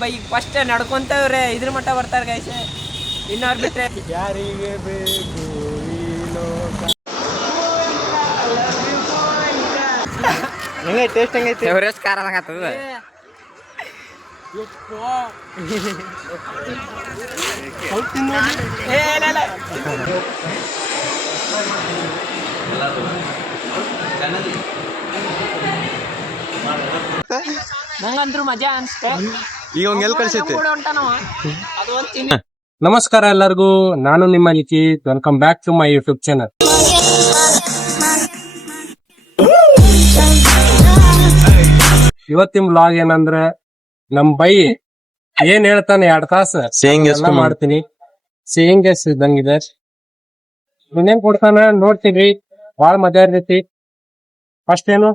By first ನಡ್ಕೊಂತವ್ರೆ ಇದ್ರ ಮಟ್ಟ ಬರ್ತಾರ ಗೈಸ್. ಇನ್ನವ್ರು ಬಿಟ್ರೆ ಯಾರಿಗೆ ಬೇಕು ಈ ಲೋಕ. ಹೆಂಗೈತೆ ಟೇಸ್ಟ್ ಹೆಂಗೈತೆ? ಎವರೆಸ್ಟ್ ಖಾರ ಆಗತ್ತದ. ನಂಗಂದ್ರು ಮಜಾ ಅನ್ಸ್ತೆ. ಈಗ ಅವ್ನ್ ಎಲ್ಲಿ ಕಳ್ಸೈತೆ? ಅದು ಒಂದು ತಿನ್ನಿ. ನಮಸ್ಕಾರ ಎಲ್ಲರಿಗೂ, ನಾನು ನಿಮ್ಮ Nikhith. Welcome back to my YouTube channel. ಇವತ್ತಿನ ವ್ಲಾಗ್ ಏನಂದ್ರೆ ನಮ್ ಬೈ ಏನ್ ಹೇಳ್ತಾನೆ 2 ತಾಸು ಮಾಡ್ತೀನಿ. ಸೇಯಿಂಗ್ ಎಸ್ ಇದ್ದಂಗಿದೆ. ಇನ್ನೇನ್ ಕೊಡ್ತಾನ ನೋಡ್ತೀವಿ, ಬಾಳ ಮಜಾ ಇರ್ತೈತಿ. ಫಸ್ಟ್ ಏನು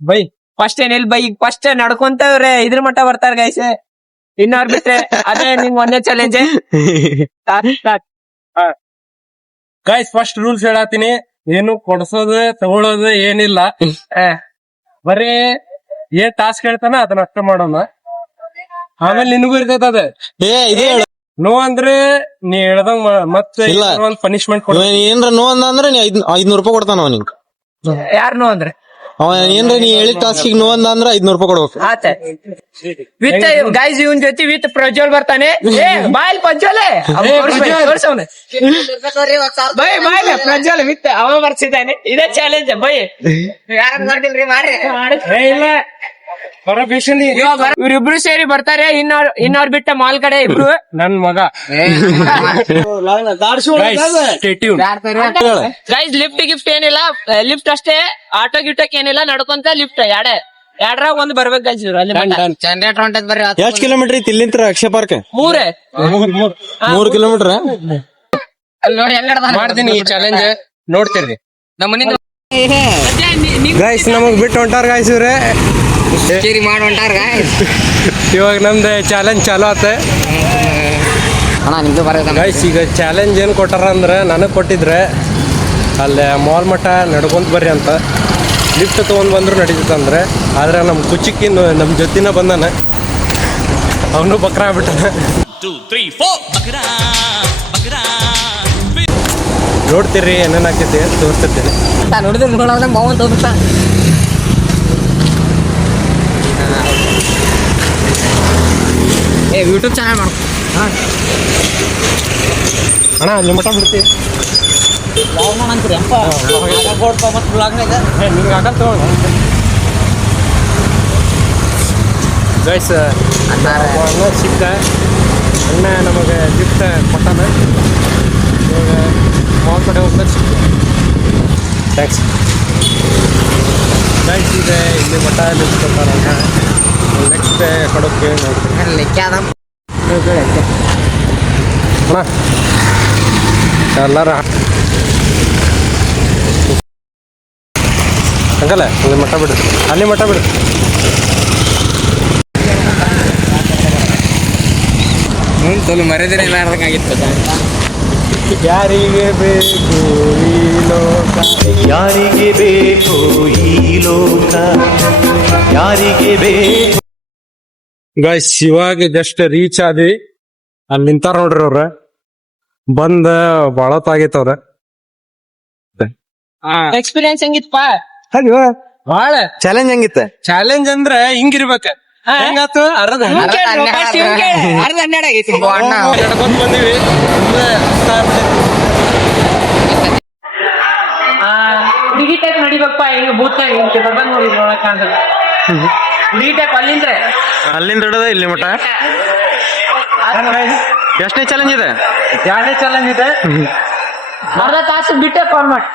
ಬೈ? ಫಸ್ಟ್ ಏನಿಲ್ಲ ಬೈ, ಫಸ್ಟ್ ನಡ್ಕೊಂತವ್ರೆ ಇದ್ರ ಮಟ್ಟ ಬರ್ತಾರ ಗೈಸ್. ಇನ್ನವ್ರು ಬಿಟ್ರೆ ಅದೇ ನಿಂಗ್ ಒಂದೇ ಚಾಲೆಂಜ್. ಗೈಸ್ ಫಸ್ಟ್ ರೂಲ್ಸ್ ಹೇಳತ್ತೀನಿ, ಏನು ಕೊಡ್ಸೋದು ತಗೊಳೋದು ಏನಿಲ್ಲ. ಬರೀ ಏನ್ ಟಾಸ್ಕ್ ಹೇಳ್ತಾನ ಅದನ್ನ ಅಷ್ಟ ಮಾಡೋಣ. ಆಮೇಲೆ ನಿನಗೂ ಇರ್ತೈತ ಅದ. ನೋ ಅಂದ್ರೆ ನೀ ಹೇಳ್ದಂಗ ಮತ್ತೆ ಒಂದ್ ಪನಿಷ್ಮೆಂಟ್ ಕೊಡ. ಏನ್ರ ನೋ ಅಂದ್ರೆ 500 ರೂಪಾಯಿ ಕೊಡ್ತಾನ ಅವ. ನಿಂಗೆ ಯಾರು ನೋ ಅಂದ್ರೆ ಅವ ಏನ್ರ ನೀ ಹೇಳಿದ ಟಾಸ್ಕಿಗೆ ನೋ ಅಂದ್ರೆ 500 ರೂಪಾಯಿ ಕೊಡ್ಬೇಕು. ಆತ ವಿತ್ ಗೈಸ್ ಇವನ್ ಜೊತೆ ವಿತ್ ಪ್ರಜ್ವಲ್ ಬರ್ತಾನೆ. ಬಾಯ್ ಪ್ರಜ್ವಲೆ ಬೈ ಬಾಯ್ ಪ್ರಜ್ವಲ್ ವಿತ್ ಅವ ಬರ್ಸಿದ್ದಾನೆ. ಇದೇ ಚಾಲೆಂಜ್ ಬೈ. ಯಾರು ಮಾಡ್ತಿಲ್ರಿ ಮಾಡ್ರಿ. ಇಲ್ಲ ಇವ್ರಿಬ್ರು ಸೇರಿ ಬರ್ತಾರೆ. ಇನ್ನವ್ರು ಬಿಟ್ಟ ಮಾಲ್ ಕಡೆ ಇಬ್ರು ನನ್ ಮಗ. ಗೈಸ್ ಲಿಫ್ಟ್ ಗಿಫ್ಟ್ ಏನಿಲ್ಲ, ಲಿಫ್ಟ್ ಅಷ್ಟೇ. ಆಟೋ ಗಿಫ್ಟಕ್ ಏನಿಲ್ಲ, ನಡ್ಕೊಂತ ಲಿಫ್ಟ್ ಎರಡ್ರಾಗ ಒಂದ್ ಬರ್ಬೇಕು ಗೈಸ್. ಜನರೇಟರ್ ಹೊಂಟದ್ ಬರ್ರಿ. ಎಷ್ಟ್ ಕಿಲೋಮೀಟರ್ ಐತಿ ಇಲ್ಲಿಂದ ಅಕ್ಷಯ ಪಾರ್ಕ್? 3 ಕಿಲೋಮೀಟರ್. ನೋಡಿ ಮಾಡ್ತೀನಿ ಈ ಚಾಲೆಂಜ್, ನೋಡ್ತೀರಿ. ನಮ್ಮ ಮನೆ ಗೈಸ್ ನಮಗ್ ಬಿಟ್ಟು ಹೊಂಟಾರ ಗೈಸ್ ಇವ್ರೆ. ಮಾಡಿ ಹೊಂಟಾರ ಗೈಸ್. ಇವಾಗ ನಮ್ದು ಚಾಲೆಂಜ್ ಚಾಲು ಆತ ಗೈಸ್. ಈಗ ಚಾಲೆಂಜ್ ಏನ್ ಕೊಟ್ಟಾರ ಅಂದ್ರೆ ನನಗ್ ಕೊಟ್ಟಿದ್ರೆ ಅಲ್ಲೇ ಮಾಲ್ ಮಠ ನಡ್ಕೊಂತ ಬರ್ರಿ ಅಂತ. ಲಿಫ್ಟ್ ತಗೊಂಡ್ ಬಂದ್ರು ನಡೀತಂದ್ರೆ, ಆದ್ರೆ ನಮ್ ಕುಚಿಕ್ಕಿ ನಮ್ ಜೊತಿನ ಬಂದಾನ, ಅವನು ಬಕ್ರ ಆಗ್ಬಿಟ್ಟಾನ. ನೋಡ್ತೀರಿ ಏನೇನ್ ಆಕೈತಿ ತೋರಿಸ್ತಿರ್ತೀನಿ. ಯೂಟ್ಯೂಬ್ ಚಾನಲ್ ಮಾಡ್ಕೊ ಅಣ್ಣ, ಅಲ್ಲಿ ಮಠ ಬಿಡ್ತಿ ನಿಂಗೆ ಆಗಲ್ ತಗೋಣ ಗೈಸ್. ಅಣ್ಣ ಸಿಕ್ಕ, ಅಣ್ಣ ನಮಗೆ ಗಿಫ್ಟ್ ಕೊಟ್ಟಾನ. ಇವಾಗ ಮಾಲ್ ಕಡೆ ಹೋಗ್ತಾರೆ ಸಿಕ್ಕ. Thanks guys. ಈಗ ಇಲ್ಲಿ ಮಠ ನಿಲ್ಸ್ಕೊತಾರ. ನೆಕ್ಸ್ಟ್ ಕಡೋಕೆ ನೋಡ್ತೀನಿ ಅಣ್ಣ. ಎಲ್ಲಾರ ಹಂಗಲ್ಲ, ಅಲ್ಲಿ ಮಠ ಬಿಡು, ಅಲ್ಲಿ ಮಠ ಬಿಡು. ಮರ್ಯಾದೆ ಇಲ್ಲಾರ್ದಂಗಾಗಿತ್ತು. ಯಾರಿಗೆ ಬೇಕು ಈ ಲೋಕ, ಯಾರಿಗೆ ಬೇಕು ಈ ಲೋಕ, ಯಾರಿಗೆ ಬೇಕು. ಗೈಸ್ ಇವಾಗ ಜಸ್ಟ್ ರೀಚ್ ಆದ್ವಿ. ಅಲ್ಲಿ ನಿಂತಾರ ನೋಡ್ರಿ ಅವ್ರ. ಬಂದ ಬಾಳ ಹೊತ್ತಾಗೈತವ್ರ. ಎಕ್ಸ್ಪೀರಿಯನ್ಸ್ ಹೆಂಗಿತ್ತಪ್ಪ? ಬಾಳ ಚಾಲೆಂಜ್ ಹೆಂಗಿತ್ತ? ಚಾಲೆಂಜ್ ಅಂದ್ರ ಹಿಂಗಿರ್ಬೇಕ. ಹೆಂಗಾತು? ಅರ್ಧ 12 ಆಗೈತಿ. ನಡ್ಕೊಂಡ್ ಬಂದಿವಿ. ಹುಡುಗಿ ಟೈಪ್ ನಡಿಬೇಕಪ್ಪ. ಹಿಂಗ ಭೂತ್ನಾಗ ನೋಡಿ ನೋಡಕ್ಕಾಗಲ್ಲ. ಹುಡುಗಿ ಟೈಪ್ ಅಲ್ಲಿಂದ ಹಿಡಿದ ಇಲ್ಲಿ ಮಠ. ಎಷ್ಟನೇ ಚಾಲೆಂಜ್ ಇದೆ? 2ನೇ ಚಾಲೆಂಜ್ ಇದೆ. ಅರ್ಧ ತಾಸು ಬಿಟ್ಟೆ ಕಾಲ್ ಮಾಡಿ.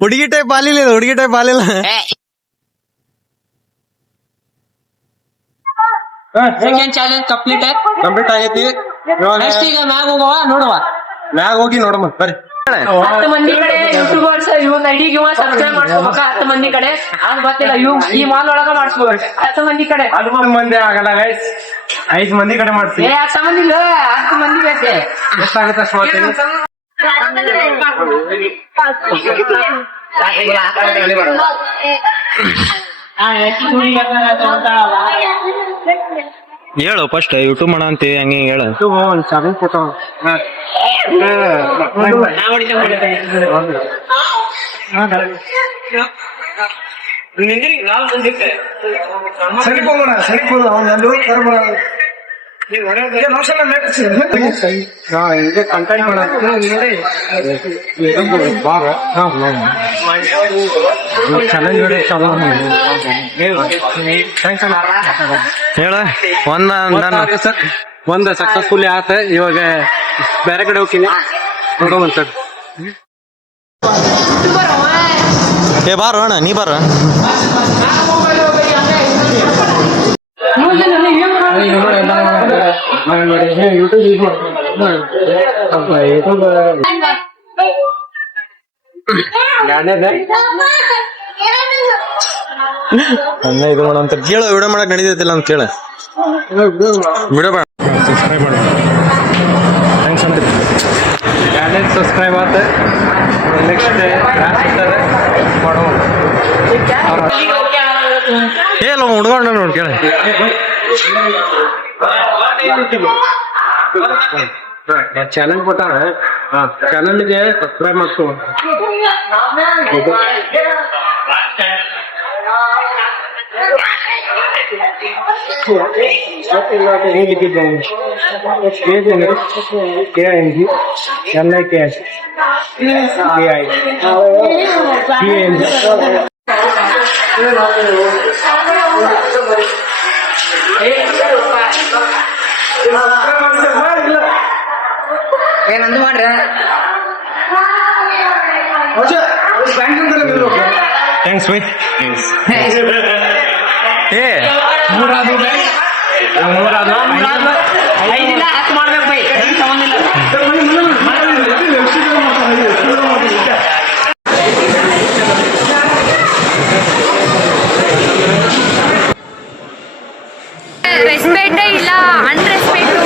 ಹುಡುಗಿ ಟೈಪ್ ಆಲಿಲ್ಲ, ಹುಡುಗಿ ಟೈಪ್ ಆಲಿಲ್ಲ. ಸೆಕೆಂಡ್ ಚಾಲೆಂಜ್ ಕಂಪ್ಲೀಟ್ ಆಗೈತಿ. ನೆಕ್ಸ್ಟ್ ಈಗ ಮ್ಯಾಗ ಹೋಗುವ, ನೋಡುವ. ಮ್ಯಾಗ ಹೋಗಿ ನೋಡಮ್ಮ ಬರ್ರಿ. 10 ಮಂದಿ ಕಡೆ ಯೂಟ್ಯೂಬರ್ಸ್ ಇವನ್ ಐಡಿಗೆ ಸಬ್ಸ್ಕ್ರೈಬ್ ಮಾಡ್ಕೋಬೇಕ. 10 ಮಂದಿ ಕಡೆ ಅದ್ ಗೊತ್ತಿಲ್ಲ. ಈ ಮಾಲ್ ಒಳಗ ಮಾಡ್ಸ್ಕೋಬೇಕು. 10 ಮಂದಿ ಕಡೆ. 11 ಮಂದಿ ಆಗಲ್ಲ ಗೈಸ್, 5 ಮಂದಿ ಕಡೆ ಮಾಡ್ತೀವಿ. 10 ಮಂದಿ ಇಲ್ಲ, 10 ಮಂದಿ ಬೇಕು. ಎಷ್ಟಾಗುತ್ತೆ ಅಷ್ಟು ಮಾಡ್ತೀವಿ. ಹೇಳು ಫಸ್ಟ್ ಯೂಟ್ಯೂಬ್ ಮಾಡ ಅಂತೀವಿ ಹಂಗೆ ಹೇಳು. ಹೇಳ ಒಂದ್ ಸಕ್ಸಸ್ಫುಲ್ ಆತ. ಇವಾಗ ಬೇರೆ ಕಡೆ ಹೋಗ್ತೀನಿ ನೋಡೋವಂತ. ಏ ಬಾರ ಅಣ್ಣ, ನೀ ಬಾರ. ಅನ್ನ ಇದು ಮಾಡ ಅಂತ ಕೇಳ, ವಿಡಿಯೋ ಮಾಡಕ್ ನಡೀತೈತಿಲ್ಲ ಅಂತ ಕೇಳ. ವಿಡಿಯೋ ಬೇಡ, ಸಬ್ಸ್ಕ್ರೈಬ್ ಮಾಡಿ. ಥ್ಯಾಂಕ್ಸ್ ಅಂತ. ಸಬ್ಸ್ಕ್ರೈಬ್ ಆತ. ನೆಕ್ಸ್ಟ್ ಮಾಡೋಣ. ಹೇಳ ಹುಡ್ಕೊಂಡ ನೋಡಿ ಕೇಳ. ಚಾನಲ್ ಕೊಟ್ಟಾರ, ಚಾನಲ್ಗೆ ಸಬ್ಸ್ಕ್ರೈಬ್ ಮಾಡ್ಕೊ. ಏನಂದು ಮಾಡ್ರ ಥ್ಯಾಂಕ್ಸ್ ಬೈ. ಏ ಐದಿಲ್ಲ 10 ಮಾಡ್ಬೇಕು ಬೈ, ಸಂಬಂಧ ಇಲ್ಲ. ರೆಸ್ಪೆಕ್ಟೇ ಇಲ್ಲ, ಅನ್ರೆಸ್ಪೆಕ್ಟು.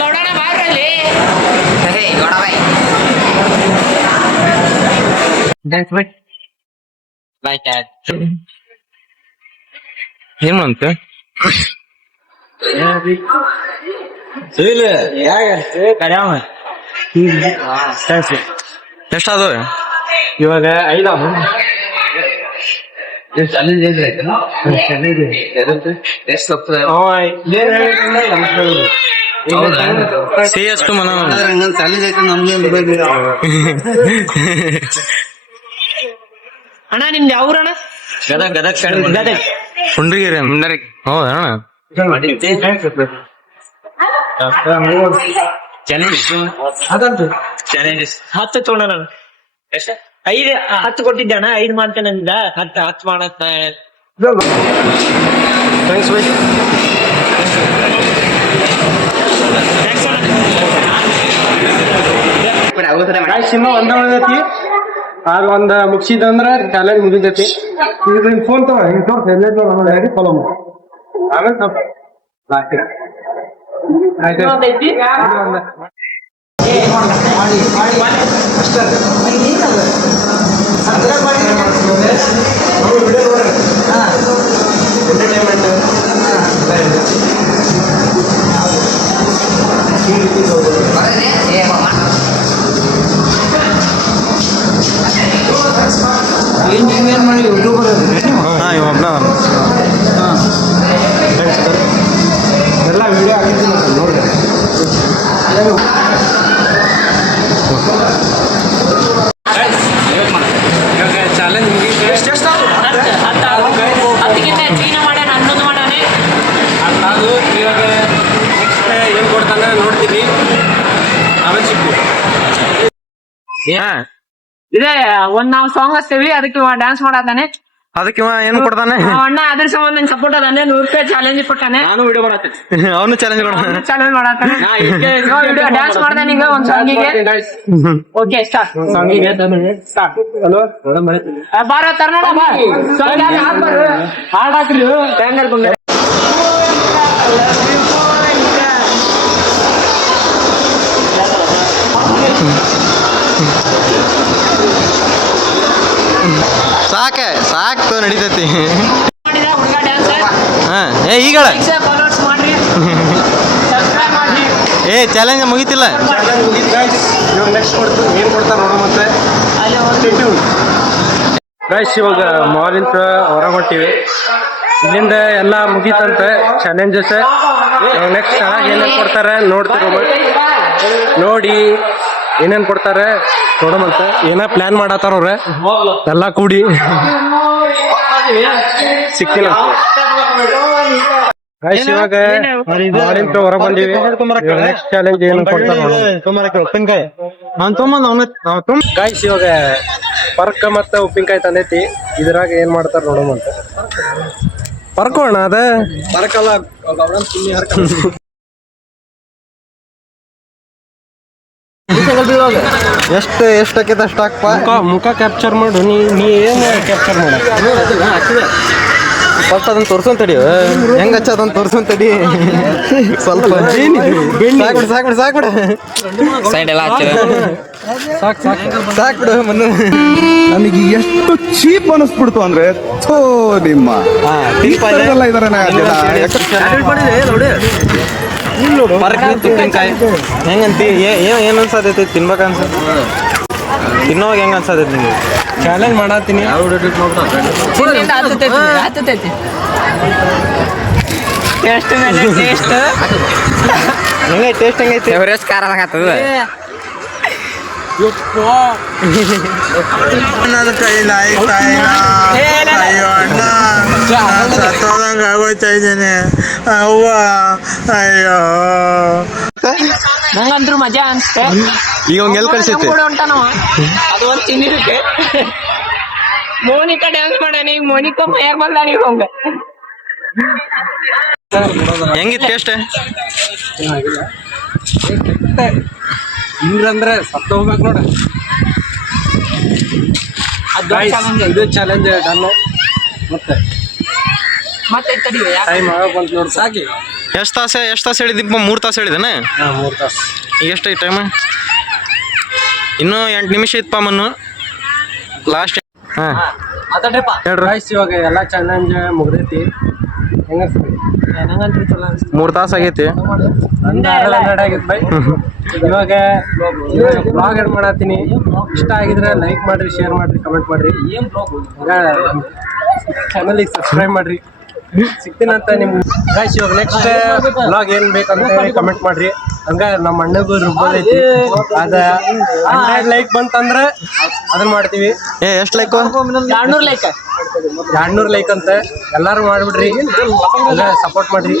ಗೌಡನ ಬಾರಲ್ಲಿ ಗೌಡ ಬೈ. ಬಾಯ್ ಟ್ಯಾಗ್. ಏನ್ ಅಂತ ಎಷ್ಟಾದ? ಇವಾಗ 5 ಸಿ ಎಷ್ಟು ಮನ ಅಣ್ಣ ನಿಮ್ದು ಯಾವ್ರಣ್ಣ? ಹುಂಡ್ರಿಗಿರಿ ಹೌದಾ ಅಣ್ಣ? ಹತ್ತು ತೊಗೊಂಡ ನಾನು. 10 ಕೊಟ್ಟಿದ್ದೆ ಅಣ್ಣ, 5 ಮಾಡ್ತೇನೆ ಅಂದ. 10 ಮಾಡತ್. ಥ್ಯಾಂಕ್ಸ್ ಬೈ. ಇನ್ನೂ ಒಂದ ಉಳಿದೈತಿ, ಆಗ ಒಂದ್ ಮುಗಿಸಿದಂದ್ರ ಚಾಲೆಂಜ್ ಮುಗಿದೈತಿ. ಈಗ ಫೋನ್ ತಗೊಂಡು ಫಾಲೋ ಮಾಡಿ ಆಮೇಲೆ ಎಲ್ಲ ವಿಡಿಯೋ ಆಗಿದ್ದೀನಿ ನೋಡ್ರಿ. ಚಾಲೆಂಜ್ ಅದಕ್ಕಿಂತ ಹೆಚ್ಚಿನ ಮಾಡ್ಯಾನ, 11 ಮಾಡ್ಯಾನೆ. ಅದು ಇವಾಗ ನೆಕ್ಸ್ಟ್ ಏನ್ ಕೊಡ್ತಾನೆ ನೋಡ್ತೀವಿ, ಆಮೇಲೆ ಸಿಗ್ತೀವಿ. ಇದೇ ಒಂದ್ ನಾವು ಸಾಂಗ್ ಹಚ್ತೇವಿ, ಅದಕ್ಕೆ ಡ್ಯಾನ್ಸ್ ಮಾಡತ್ತಾನೆ. ಅದಕ್ಕೆ ಇವ ಏನು ಕೊಡ್ತಾನೆ? ಅಣ್ಣ ಅದ್ರ ಸಂಬಂಧ ನಂಗೆ ಸಪೋರ್ಟ್ ಅದ 100 ರೂಪಾಯಿ ಚಾಲೆಂಜ್ ಕೊಟ್ಟಾನೆ. ನಾನು ವಿಡಿಯೋ ಮಾಡತ್ತೀನಿ. ಅವನು ಚಾಲೆಂಜ್ ಕೊಡ್ತಾನೆ. ಚಾಲೆಂಜ್ ಮಾಡತ್ತಾನೆ. ವಿಡಿಯೋ ಡ್ಯಾನ್ಸ್ ಮಾಡ್ದಾನೆ ಈಗ ಒಂದ್ ಸಾಂಗಿಗೆ. Okay start. ಸಾಂಗಿಗೆ ಸ್ಟಾರ್ಟ್. ಹಲೋ ಬಾರ ತರ್ನಾಡ ಬಾ ಸಾಂಗ್ ಹಾಡ್ ಹಾಕ್ರಿ ಟ್ಯಾಂಗರ್ ಬಂದ್ರೆ ಸಾಕು ನಡೀತೈತಿ. ಹುಡುಗ ಡ್ಯಾನ್ಸ್ ಹಾ ಈಗಳ ಫಾಲೋವರ್ಸ್ ಮಾಡ್ರಿ, ಸಬ್ಸ್ಕ್ರೈಬ್ ಮಾಡ್ರಿ. ಚಾಲೆಂಜ್ ಮುಗಿತಿಲ್ಲ. ನೆಕ್ಸ್ಟ್ ಏನ್ ಕೊಡ್ತಾರ ನೋಡ ಮತ್ತೆ. ಗೈಸ್ ಇವಾಗ ಮಾಲಿಂದ ಹೊರಗೆ ಹೊಂಟಿವಿ. ಇಲ್ಲಿಂದ ಎಲ್ಲ ಮುಗೀತಂತೆ ಚಾಲೆಂಜಸ್. ನೆಕ್ಸ್ಟ್ ಏನೇನ್ ಕೊಡ್ತಾರೆ ನೋಡ್ತಿರೋ ನೋಡಿ ಏನೇನ್ ಕೊಡ್ತಾರೆ ನೋಡಮಂತ. ಏನ ಪ್ಲಾನ್ ಮಾಡತ್ತಾರ ಅವ್ರ ಎಲ್ಲ ಕೂಡಿ ಸಿಕ್ತಿಲ್ಲ. ಗೈಸ್ ಇವಾಗ ಮಾಲಿಂದ ಹೊರಗೆ ಬಂದಿವಿ. ನೆಕ್ಸ್ಟ್ ಚಾಲೆಂಜ್ ಏನ್ ಕೊಡ್ತಾರ ಉಪ್ಪಿನಕಾಯಿ ಗೈಸ್ ಇವಾಗ ಪರ್ಕ ಮತ್ತ ಉಪ್ಪಿನಕಾಯಿ ತಂದೈತಿ. ಇದ್ರಾಗ ಏನ್ ಮಾಡ್ತಾರ ನೋಡಮಂತ. ಪರ್ಕೋಣ ಅದ ಪರ್ಕಲ್ಲ ಎಷ್ಟು ಆಕೈತೆ ಅಷ್ಟು ಹಾಕ್ಪ. ಮುಖ ಕ್ಯಾಪ್ಚರ್ ಮಾಡು. ನೀ ಏನ್ ಕ್ಯಾಪ್ಚರ್ ಮಾಡ ಫಸ್ಟ್ ಅದನ್ನ ತೋರ್ಸೋನ್ ತಡಿ. ಹೆಂಗ ಹಚ್ಚದನ್ನ ತೋರ್ಸೋನ್ ತಡಿ. ಸ್ವಲ್ಪ ಸಾಕ್ಬಿಡು ಸೈಡ್ ಎಲ್ಲ ಸಾಕ್ಬಿಡು ಮನ್ನು. ನನಗೆ ಎಷ್ಟು ಚೀಪ್ ಅನಿಸ್ಬಿಡ್ತು ಅಂದ್ರೆ ಥೋ ನಿಮ್ಮ ಎಲ್ಲ ಇದಾರೆ ಉಪ್ಪಿನಕಾಯಿ ಹೆಂಗಂತಿ? ಏನ್ ಅನ್ಸತೈತಿ ತಿನ್ಬೇಕ ಅನ್ಸ? ತಿನ್ನೋವಾಗ ಹೆಂಗ ಅನ್ಸತೈತಿ ನಿಮ್ಗೆ? ಚಾಲೆಂಜ್ ಮಾಡತ್ತೀನಿ. ಟೇಸ್ಟ್ ಮೇಲೆ ಟೇಸ್ಟ್ ಹೆಂಗೈತಿ? ಟೇಸ್ಟ್ ಹೆಂಗೈತಿ? ಎವರೇಜ್ ಖಾರ ಆಗತ್ತದ. ಆಗೋಯ್ತಾ ಇದ್ದೇನೆ ಅವ್ವ. ಅಯ್ಯೋ ನಂಗಂದ್ರು ಮಜಾ ಅನ್ಸುತ್ತೆ. ಈಗ ಅವ್ನ್ ಎಲ್ಲಿ ಕಳ್ಸೈತಿ? ಹೊಂಟಾನವ ಅದು ಒಂದ್ ತಿನ್ನಿದಕ್ಕೆ. ಮೋನಿಕಾ ಡ್ಯಾನ್ಸ್ ಮಾಡ್ಯಾನ. ಈಗ ಮೋನಿಕಾ ಮೈಯಾಗ ಬಂದ ಈಗ ಹಂಗ. ಹೆಂಗಿತ್ತು ಟೇಸ್ಟ್? ಹಿಂಗಂದ್ರೆ ಸತ್ತ ಹೋಗ್ಬೇಕು ನೋಡ. ಇದು ಚಾಲೆಂಜ್ ಡನ್. ಮತ್ತೆ ತಡಿ ಟೈಮ್ ಬಂತು ನೋಡಿ ಸಾಕಿ. ಎಷ್ಟು ತಾಸು ಹೇಳಿದಿಪ್ಪ? 3 ತಾಸು ಹೇಳಿದಾನೆ. 3 ತಾಸು. ಈಗ ಎಷ್ಟು ಟೈಮ್? ಇನ್ನೂ 8 ನಿಮಿಷ ಇತ್ತಪ್ಪ ಮನ್ನು ಲಾಸ್ಟ್. ಹಾಂ ಹೇಳ್ರಿ. ಗೈಸ್ ಇವಾಗ ಎಲ್ಲ ಚಾಲೆಂಜ್ ಮುಗ್ದೈತಿ. ನಂಗಂತೂ ಚಲೋ ಅನ್ಸುತ್ತೆ. 3 ತಾಸು ಆಗೈತಿ. ಇವಾಗ ಬ್ಲಾಗ್ ಏನ್ ಮಾಡತ್ತೀನಿ. ಇಷ್ಟ ಆಗಿದ್ರೆ ಲೈಕ್ ಮಾಡ್ರಿ, ಶೇರ್ ಮಾಡ್ರಿ, ಕಮೆಂಟ್ ಮಾಡ್ರಿ. ಚಾನಲ್ಗೆ ಸಬ್ಸ್ಕ್ರೈಬ್ ಮಾಡ್ರಿ. ಸಿಗ್ತೀನಂತ ನಿಮ್ ಗೈಸ್. ಇವಾಗ ನೆಕ್ಸ್ಟ್ ಬ್ಲಾಗ್ ಏನ್ ಬೇಕಂತ ಕಮೆಂಟ್ ಮಾಡ್ರಿ. ಹಂಗ ನಮ್ಮ ಅಣ್ಣಗೂ ರುಬ್ಬೋದೈತಿ. ಅದ 100 ಲೈಕ್ ಬಂತಂದ್ರ ಅದನ್ನ ಮಾಡ್ತೀವಿ. ಎಷ್ಟು ಲೈಕ್? 200 ಲೈಕ್. 200 ಲೈಕ್ ಅಂತ ಎಲ್ಲಾರು ಮಾಡ್ಬಿಡ್ರಿ. ಸಪೋರ್ಟ್ ಮಾಡ್ರಿ,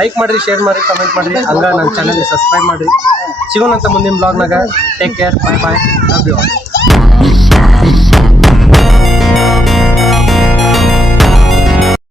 ಲೈಕ್ ಮಾಡ್ರಿ, ಶೇರ್ ಮಾಡ್ರಿ, ಕಮೆಂಟ್ ಮಾಡ್ರಿ. ಹಂಗ ನನ್ನ ಚಾನಲ್ಗೆ ಸಬ್ಸ್ಕ್ರೈಬ್ ಮಾಡ್ರಿ. ಸಿಗೋಣಂತ ಮುಂದಿನ ಬ್ಲಾಗ್ನಾಗ. Take care, bye bye, love you all.